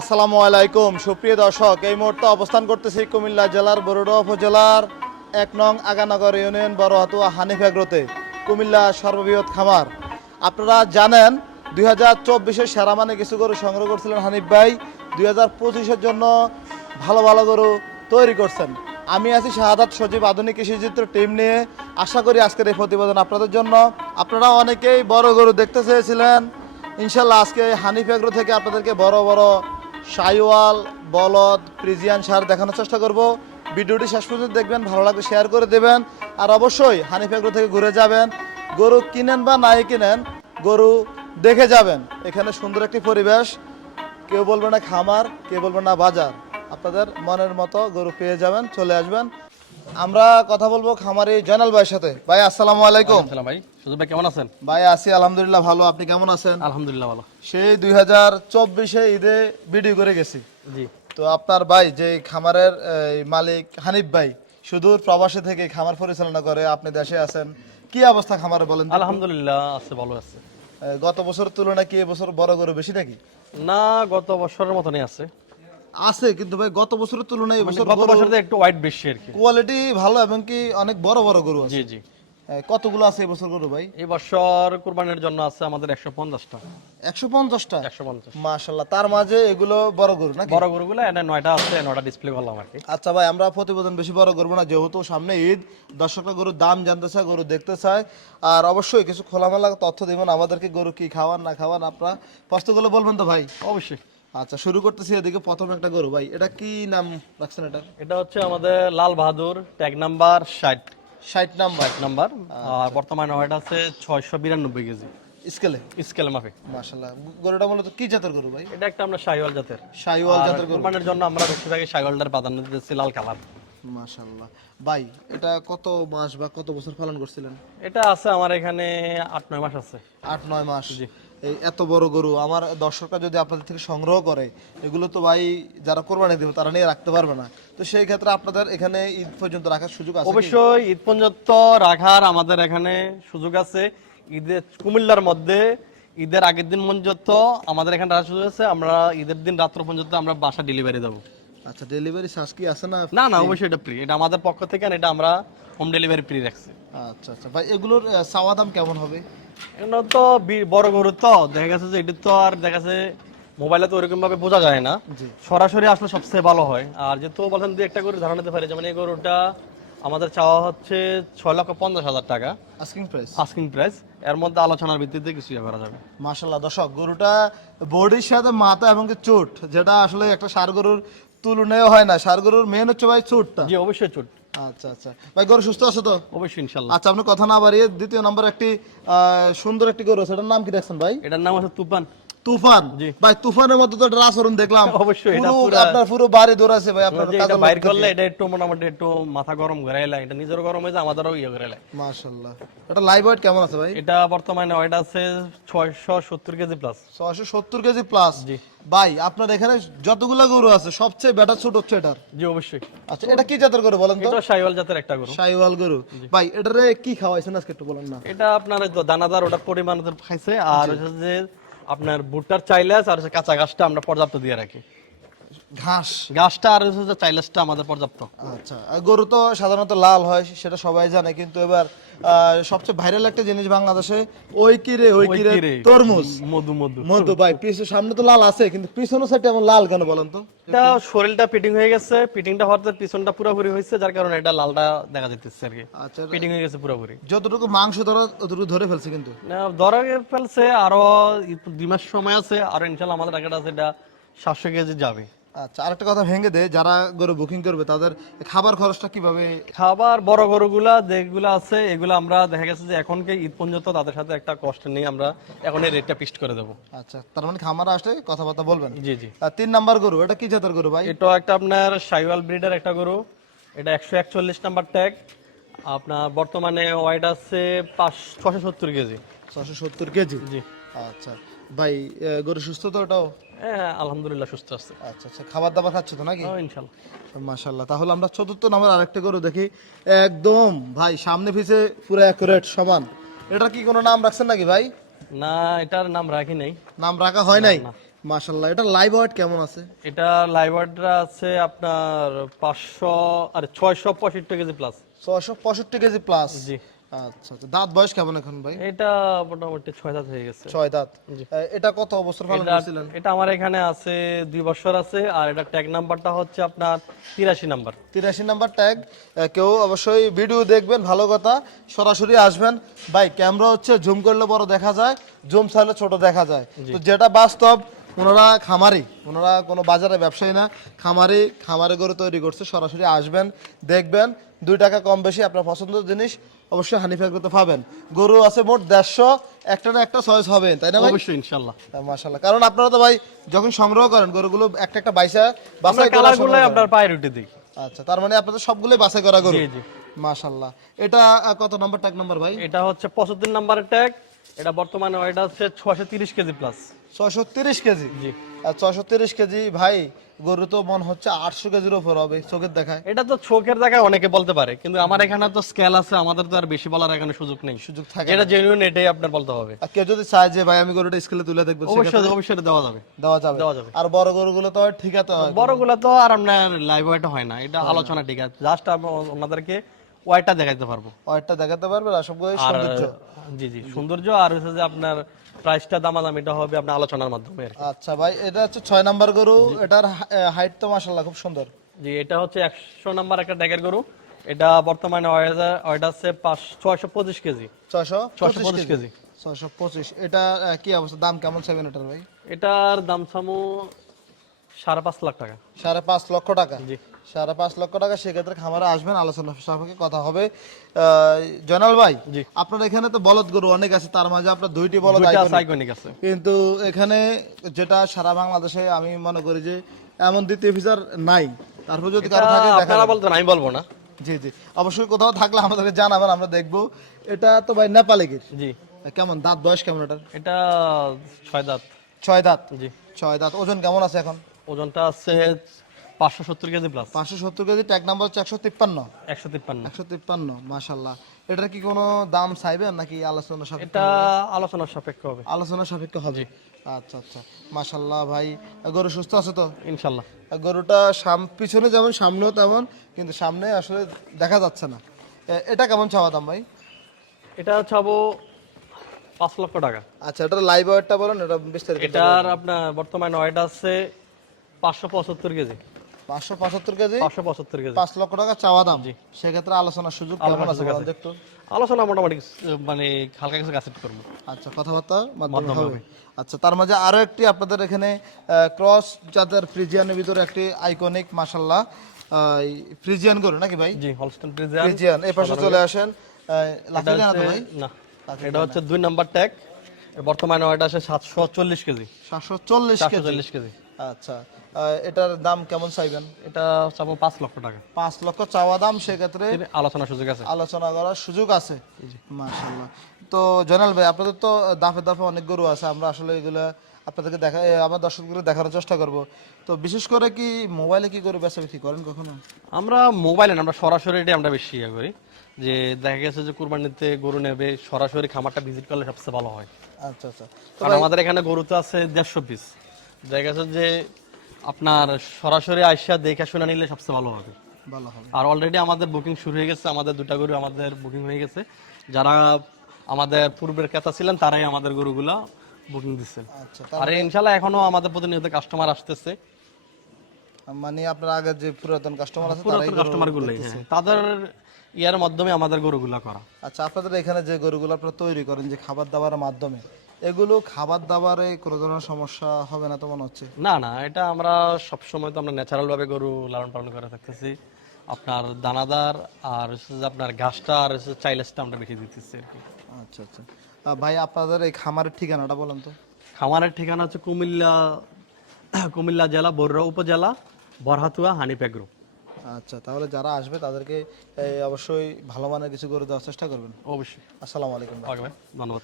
আসসালামু আলাইকুম। সুপ্রিয় দর্শক, এই মুহূর্তে অবস্থান করতেছি কুমিল্লা জেলার বরুড়া উপজেলার এক নং আগানগর ইউনিয়ন বড় হাতুয়া হানিফ এগ্রোতে, কুমিল্লা সর্ববৃহৎ খামার। আপনারা জানেন, দুই হাজার চব্বিশের সেরা মানে কিছু গরু সংগ্রহ করছিলেন হানিফ ভাই। দুই হাজার পঁচিশের জন্য ভালো ভালো গরু তৈরি করছেন। আমি আছি শাহাদাত সজীব আধুনিক কৃষিচিত্র টিম নিয়ে। আশা করি আজকের এই প্রতিবেদন আপনাদের জন্য। আপনারা অনেকেই বড় গরু দেখতে চেয়েছিলেন। ইনশাল্লাহ আজকে হানিফ এগ্রো থেকে আপনাদেরকে বড় বড় সাইওয়াল, বলদ প্রিজিয়ান সার দেখানোর চেষ্টা করব। ভিডিওটি শেষ পর্যন্ত দেখবেন, ভালো লাগলে শেয়ার করে দেবেন। আর অবশ্যই হানিফ এগ্রো থেকে ঘুরে যাবেন। গরু কিনেন বা নাই কিনেন, গরু দেখে যাবেন। এখানে সুন্দর একটি পরিবেশ। কেউ বলবে না খামার, কেউ বলবে না বাজার। আপনাদের মনের মতো গরু পেয়ে যাবেন, চলে আসবেন। আমরা কথা বলব খামারি জয়নাল ভাইয়ের সাথে। ভাই আসসালামু আলাইকুম। আসসালাম ভাই। সুযোগ ভাই কেমন আছেন? ভাই আছি আলহামদুলিল্লাহ ভালো। আপনি কেমন আছেন? আলহামদুলিল্লাহ ভালো। সেই দুই হাজার চব্বিশে ঈদে ভিডিও করে গেছি। জি। তো আপনার ভাই যে খামারের মালিক হানিফ ভাই সুদূর প্রবাসী থেকে খামার পরিচালনা করে আপনি দেশে আছেন। কি অবস্থা খামারে বলেন আলহামদুলিল্লাহ আছে ভালো আছে। গত বছর তুলনায় কি এবছর বড় করে বেশি নাকি? না গত বছরের মতনই আছে। আছে কিন্তু ভাই গত বছরের তুলনায় মানে এবছর গত বছর একটু হোয়াইট বেশি আর কি। কোয়ালিটি ভালো এবং কি অনেক বড় বড় গরু আছে। জি জি। কতগুলো আছে এবছর গরু ভাই? এই বছর কুরবানির জন্য আছে আমাদের একশো পঞ্চাশটা। একশো পঞ্চাশটা? একশো পঞ্চাশ। মাশাল্লাহ তার মাঝে এগুলো বড় গরু নাকি? বড় গরুগুলো এনে নয়টা আছে নয়টা ডিসপ্লে করলাম আর কি। আচ্ছা ভাই আমরা প্রতিবেদন বেশি বড় করব না যেহেতু সামনে ঈদ দর্শকরা গরুর দাম জানতে চায় গরু দেখতে চায়। আর অবশ্যই কিছু খোলামেলা তথ্য দেবেন আমাদেরকে গরু কি খাওয়ান না খাওয়ান আপনারা প্রশ্নগুলো বলবেন তো ভাই? অবশ্যই। আচ্ছা শুরু করতেছি এদিকে প্রথম একটা গরু। ভাই এটা কি নাম রাখছেন এটা? এটা হচ্ছে আমাদের লাল বাহাদুর ট্যাগ নাম্বার ষাট। ষাট নাম্বার। নাম্বার। আর বর্তমানে ওয়েট আছে ছয়শো বিরানব্বই কেজি। স্কেলে? স্কেল গরুটা মূলত কি জাতের গরু ভাই? এটা একটা আমরা শাহিওয়াল জাতের। শাহিওয়াল আর জাতের গরু। কুরবানির জন্য আমরা বেশিরভাগই শাহিওয়ালটার প্রাধান্য দিতেছি লাল কালার। মাশাল্লাহ ভাই এটা কত মাস বা কত বছর পালন করছিলেন? এটা আছে আমার এখানে আট নয় মাস আছে। আট নয় মাস। এই এত বড় গরু আমার দর্শকরা যদি আপনাদের থেকে সংগ্রহ করে এগুলো তো ভাই যারা কোরবানি দেবে তারা নিয়ে রাখতে পারবে না। তো সেই ক্ষেত্রে আপনাদের এখানে ঈদ পর্যন্ত রাখার সুযোগ আছে অবশ্যই ঈদ পর্যন্ত রাখার আমাদের এখানে সুযোগ আছে। ঈদের কুমিল্লার মধ্যে ঈদের আগের দিন পর্যন্ত আমাদের এখানে রাখার সুযোগ আছে। আমরা ঈদের দিন রাত্র পর্যন্ত আমরা বাসা ডেলিভারি দেবো। আচ্ছা ডেলিভারি চার্জ কি আছে না না না অবশ্যই এটা ফ্রি এটা আমাদের পক্ষ থেকে আর এটা আমরা হোম ডেলিভারি ফ্রি রাখছি। আচ্ছা আচ্ছা। ভাই এগুলোর চাওয়া দাম কেমন হবে? এগুলো তো বড় গরু তো। দেখা গেছে যে এটা তো আর দেখা গেছে মোবাইলে তো ওরকম ভাবে বোঝা যায় না। সরাসরি আসলে সবচেয়ে ভালো হয়। আর যেহেতু বলেন দুই একটা গরু ধারণা দিতে পারে যেমন এই গরুটা আমাদের চাওয়া হচ্ছে ছয় লক্ষ পঞ্চাশ হাজার টাকা। আস্কিং প্রাইস আস্কিং প্রাইস এর মধ্যে আলোচনার ভিত্তিতে কিছু করা যাবে। মাশাল্লাহ দর্শক গরুটা বডির সাথে মাথা এবং চোট যেটা আসলে একটা সার গরুর তুলনায় হয় না সার গরুর মেন হচ্ছে ভাই চুটটা জি অবশ্যই চুট আচ্ছা আচ্ছা। ভাই গরু সুস্থ আছে তো? অবশ্যই ইনশাল্লাহ। আচ্ছা আপনি কথা না বাড়িয়ে দ্বিতীয় নম্বর একটি সুন্দর একটি গরু আছে এটার নাম কি রাখছেন ভাই? এটার নাম আছে তুফান। তুফান। ভাই তুফানের মধ্যে তো একটা আচরণ দেখলাম। অবশ্যই, আপনার পুরো বাড়ি দৌড়াছে ভাই আপনার এটা বাইর করলে এটা একটু মোটামুটি একটু মাথা গরম করে এলাই এটা নিজের গরম হয়েছে আমাদেরও ইয়ে করে এলাই মাশাআল্লাহ। এটা লাইভ ওয়েট কেমন আছে ভাই? এটা বর্তমানে ওয়েট আছে ছয়শো সত্তর কেজি প্লাস ছয়শো সত্তর কেজি প্লাস জি। ভাই আপনার এখানে যতগুলো গরু আছে সবচেয়ে বেটার ছোট হচ্ছে এটার। জি অবশ্যই। আচ্ছা এটা কি জাতের গরু বলেন তো? এটা সাইওয়াল জাতের একটা গরু। শাহিওয়াল গরু। ভাই এটারে কি খাওয়াইছেন আজকে একটু বলেন না। এটা আপনার দানাদার ওটা পরিমাণ খাইছে আর হচ্ছে যে আপনার ভুট্টার চাইলাস আর কাঁচা গাছটা আমরা পর্যাপ্ত দিয়ে রাখি। ঘাস। ঘাসটা আর হচ্ছে চাইলাসটা আমাদের পর্যাপ্ত। আচ্ছা গরু তো সাধারণত লাল হয় সেটা সবাই জানে কিন্তু এবার সবচেয়ে ভাইরাল একটা জিনিস বাংলাদেশে ওই ওই তরমুজ। মধু মধু মধু ভাই সামনে তো লাল আছে কিন্তু পিছনের সাইডে এমন লাল কেন বলেন তো? এটা শরীরটা ফিটিং হয়ে গেছে ফিটিংটা হওয়ার পর পিছনটা পুরোপুরি হয়েছে যার কারণে এটা লালটা দেখা যাইতেছে আর কি। আচ্ছা ফিটিং হয়ে গেছে পুরোপুরি। যতটুকু মাংস ধরা ততটুকু ধরে ফেলছে কিন্তু। না, ধরা ফেলছে আরও দুই মাস সময় আছে আর ইনশাল্লাহ আমাদের টাকাটা আছে এটা সাতশো কেজি যাবে। আচ্ছা আরেকটা কথা ভেঙে দে যারা গরু বুকিং করবে তাদের খাবার খরচটা কীভাবে? খাবার বড় গরুগুলা যেগুলো আছে এগুলো আমরা দেখা গেছে যে এখনকে ঈদ পর্যন্ত তাদের সাথে একটা কষ্ট নিয়ে আমরা এখন এই রেটটা পিস্ট করে দেবো। আচ্ছা তার মানে খামার আসলে কথাবার্তা বলবেন। জি জি। আর তিন নাম্বার গরু এটা কি জাতের গরু ভাই? এটা একটা আপনার সাইওয়াল ব্রিডের একটা গরু। এটা একশো একচল্লিশ নাম্বার ট্যাগ আপনার বর্তমানে ওয়াইট আছে পাঁচ ছশো সত্তর কেজি। ছশো সত্তর কেজি? জি। আচ্ছা ভাই গরু সুস্থ তো ওটাও? হ্যাঁ আলহামদুলিল্লাহ সুস্থ আছে। আচ্ছা আচ্ছা খাবার দাবার খাচ্ছে তো নাকি? ও, ইনশাল্লাহ। মাশাল্লাহ তাহলে আমরা চতুর্থ নাম্বার আরেকটা গরু দেখি। একদম ভাই সামনে পিছে পুরো অ্যাকুরেট সমান। এটা কি কোনো নাম রাখছেন নাকি ভাই? না এটার নাম রাখি নাই। নাম রাখা হয় নাই? মাশাল্লাহ এটা লাইভ ওয়েট কেমন আছে? এটা লাইভ অর্ডার আছে আপনার পাঁচশো আরে ছয়শো পঁয়ষট্টি কেজি প্লাস ছশো পঁয়ষট্টি কেজি প্লাস জি। আচ্ছা আচ্ছা। দাঁত বয়স কেমন এখন ভাই? এটা মোটামুটি ছয় দাঁত হয়ে গেছে। ছয় দাঁত। এটা কত বছর পালন এটা- এটা আমার এখানে আছে দুই বছর আছে আর এটা ট্যাগ নাম্বারটা হচ্ছে আপনার তিরাশি নাম্বার তিরাশি নাম্বার ট্যাগ কেউ অবশ্যই ভিডিও দেখবেন ভালো কথা। সরাসরি আসবেন। ভাই ক্যামেরা হচ্ছে জুম করলে বড় দেখা যায় জুম চাইলে ছোট দেখা যায়। তো যেটা বাস্তব ওনারা খামারি। ওনারা কোনো বাজারে ব্যবসায়ী না। খামারি খামারে গরু তৈরি করছে। সরাসরি আসবেন দেখবেন। দুই টাকা কম বেশি আপনার পছন্দের জিনিস অবশ্যই হানিফের করতে পাবেন। গরু আছে মোট দেড়শো একটা না একটা চয়েস হবে তাই না অবশ্যই ইনশাল্লাহ মাশাল্লাহ কারণ আপনারা তো ভাই যখন সংগ্রহ করেন গরুগুলো একটা একটা বাইসা আমরা বাছাই করা কালার সংগ্রহ করেন। আপনার প্রায়োরিটি দিই। আচ্ছা তার মানে আপনাদের সবগুলোই বাছাই করা গরু? জি জি। মাশাল্লাহ এটা কত নম্বর ট্যাগ নম্বর ভাই? এটা হচ্ছে পঁচাত্তর নাম্বারের ট্যাগ এটা বর্তমানে হচ্ছে ছয়শো তিরিশ কেজি প্লাস ছয়শো তিরিশ কেজি? জি। ছয়শো তিরিশ কেজি ভাই গরু তো মন হচ্ছে আটশো কেজির উপর হবে চোখের দেখায়। এটা তো চোখের জায়গায় অনেকে বলতে পারে কিন্তু আমার এখানে তো স্কেল আছে আমাদের তো আর বেশি বলার এখানে সুযোগ নেই। সুযোগ থাকে যেটা জেনুইন এটাই আপনার বলতে হবে। আর কেউ যদি চায় যে ভাই আমি গরুটা স্কেলে তুলে দেখব অবশ্যই অবশ্যই দেওয়া যাবে। দেওয়া যাবে। দেওয়া যাবে। আর বড় গরুগুলো তো ঠিক আছে বড়গুলো তো আর আপনার লাইভ হয় না এটা আলোচনা ঠিক আছে। জাস্ট ওনাদেরকে ওয়াইটটা দেখাইতে পারব। ওয়েটটা দেখাতে পারবে আর সৌন্দর্য। জি জি সৌন্দর্য আর হচ্ছে যে আপনার প্রাইসটা দামাদামিটা হবে আপনার আলোচনার মাধ্যমে আচ্ছা ভাই এটা হচ্ছে ছয় নাম্বার গরু এটার হাইট তো মাশাল্লাহ খুব সুন্দর। জি এটা হচ্ছে একশো নাম্বার একটা ট্যাগের গরু। এটা বর্তমানে ওয়েট আছে পাঁচ ছয়শো পঁচিশ কেজি। ছয়শো ছয়শো পঁচিশ কেজি। ছয়শো পঁচিশ এটা কি অবস্থা? দাম কেমন চাইবেন এটার ভাই? এটার দাম সামু সাড়ে পাঁচ লাখ টাকা। সাড়ে পাঁচ লক্ষ টাকা। জি। সাড়ে পাঁচ লক্ষ টাকা সেক্ষেত্রে খামারে আসবেন আলোচনা সাপেক্ষে কথা হবে। জয়নাল ভাই আপনার এখানে তো বলদ গরু অনেক আছে তার মাঝে আপনার দুইটি বলদ আছে। কিন্তু এখানে যেটা সারা বাংলাদেশে আমি মনে করি যে এমন দ্বিতীয় ফিচার নাই। তারপর যদি কারও থাকে দেখা আপনারা বলতেন আমি বলব না। জি জি। অবশ্যই কোথাও থাকলে আমাদেরকে জানাবেন আমরা দেখব। এটা তো ভাই নেপালে গির। জি। কেমন দাঁত বয়স কেমন এটার? এটা ছয় দাঁত। ছয় দাঁত? জি। ছয় দাঁত। ওজন কেমন আছে এখন? ওজনটা আছে পাঁচশো সত্তর কেজি প্লাস পাঁচশো সত্তর কেজি ট্যাগ নাম্বার হচ্ছে একশো তিপ্পান্ন। একশো তিপ্পান্ন। একশো তিপ্পান্ন মাশাল্লাহ এটার কি কোনো দাম চাইবেন নাকি আলোচনা সাপেক্ষে এটা আলোচনার সাপেক্ষ হবে। আলোচনা সাপেক্ষে হবে। আচ্ছা আচ্ছা। মাশাল্লাহ ভাই গরু সুস্থ আছে তো? ইনশাল্লাহ গরুটা সাম- পিছনে যেমন সামনেও তেমন কিন্তু সামনে আসলে দেখা যাচ্ছে না। এটা কেমন চাওয়া দাম ভাই? এটা ছাবো পাঁচ লক্ষ টাকা। আচ্ছা এটা লাইভ ওয়েটটা বলেন এটা বিস্তারিত এটার আপনার বর্তমানে ওয়েট আছে পাঁচশো পঁচাত্তর কেজি। পাঁচশো পঁচাত্তর কেজি? পাঁচশো পঁচাত্তর কেজি। পাঁচ লক্ষ টাকা চাওয়া দাম। সেক্ষেত্রে আলোচনার সুযোগ কেমন আছে বলেন আলোচনা মোটামুটি মানে হালকা কিছু করব। আচ্ছা কথাবার্তা মাধ্যমে হবে। আচ্ছা তার মাঝে আরও একটি আপনাদের এখানে ক্রস ফ্রিজিয়ানের ভিতরে একটি আইকনিক মাশাল্লাহ ফ্রিজিয়ান গরু নাকি ভাই? জি হলস্টেন ফ্রিজিয়ান। ফ্রিজিয়ান। এই পাশে চলে আসেন না ভাই? না এটা হচ্ছে দুই নাম্বার ট্যাগ। বর্তমানে ওয়েট আছে সাতশো চল্লিশ কেজি। সাতশো চল্লিশ কেজি। আচ্ছা এটার দাম কেমন চাইবেন? এটা চাবো পাঁচ লক্ষ টাকা। পাঁচ লক্ষ চাওয়া দাম সেক্ষেত্রে আলোচনার সুযোগ আছে। আলোচনা করার সুযোগ আছে। মাশাল্লাহ তো জনাল ভাই আপনাদের তো দাফে দাফে অনেক গরু আছে আমরা আসলে এগুলো আপনাদেরকে দেখা আমার দর্শকদের দেখানোর চেষ্টা করব। তো বিশেষ করে কি মোবাইলে কি গরু বেচা বিক্রি করেন কখনো? আমরা মোবাইলে না, আমরা সরাসরি এটাই আমরা বেশি ইয়ে করি যে দেখা গেছে যে কুরবানিতে গরু নেবে সরাসরি খামারটা ভিজিট করলে সবচেয়ে ভালো হয়। আচ্ছা আচ্ছা। আমাদের এখানে গরু তো আছে দেড়শো পিস দেখা গেছে যে আপনার সরাসরি আইসা দেখে শুনে নিলে সবচেয়ে ভালো হবে। ভালো হবে। আর অলরেডি আমাদের বুকিং শুরু হয়ে গেছে আমাদের দুটা গরু আমাদের বুকিং হয়ে গেছে। যারা আমাদের পূর্বের ক্রেতা ছিলেন তারাই আমাদের গরুগুলা বুকিং আচ্ছা আর ইনশাল্লাহ এখনও আমাদের প্রতিনিয়ত কাস্টমার আসতেছে। মানে আপনার আগে যে পুরাতন কাস্টমার আছে তারাই পুরাতন কাস্টমার গুলোই হ্যাঁ। তাদের ইয়ার মাধ্যমে আমাদের গরুগুলা করা। আচ্ছা আপনাদের এখানে যে গরুগুলো আপনারা তৈরি করেন যে খাবার দাবারের মাধ্যমে এগুলো খাবার দাবারে কোনো ধরনের সমস্যা হবে না তো মনে হচ্ছে? না না এটা আমরা সব সময় তো আমরা ন্যাচারাল ভাবে গরু লালন পালন করে থাকতেছি। আপনার দানাদার আর আপনার ঘাসটা আর চাইলেসটা আমরা বেশি দিতেছি আর কি। আচ্ছা আচ্ছা। ভাই আপনাদের এই খামারের ঠিকানাটা বলেন তো। খামারের ঠিকানা হচ্ছে কুমিল্লা কুমিল্লা জেলা বরুড়া উপজেলা বরহাতুয়া হানিপ্যাক গ্রুপ। আচ্ছা তাহলে যারা আসবে তাদেরকে অবশ্যই ভালো মানের কিছু গরু দেওয়ার চেষ্টা করবেন। অবশ্যই। আসসালামু আলাইকুম ধন্যবাদ।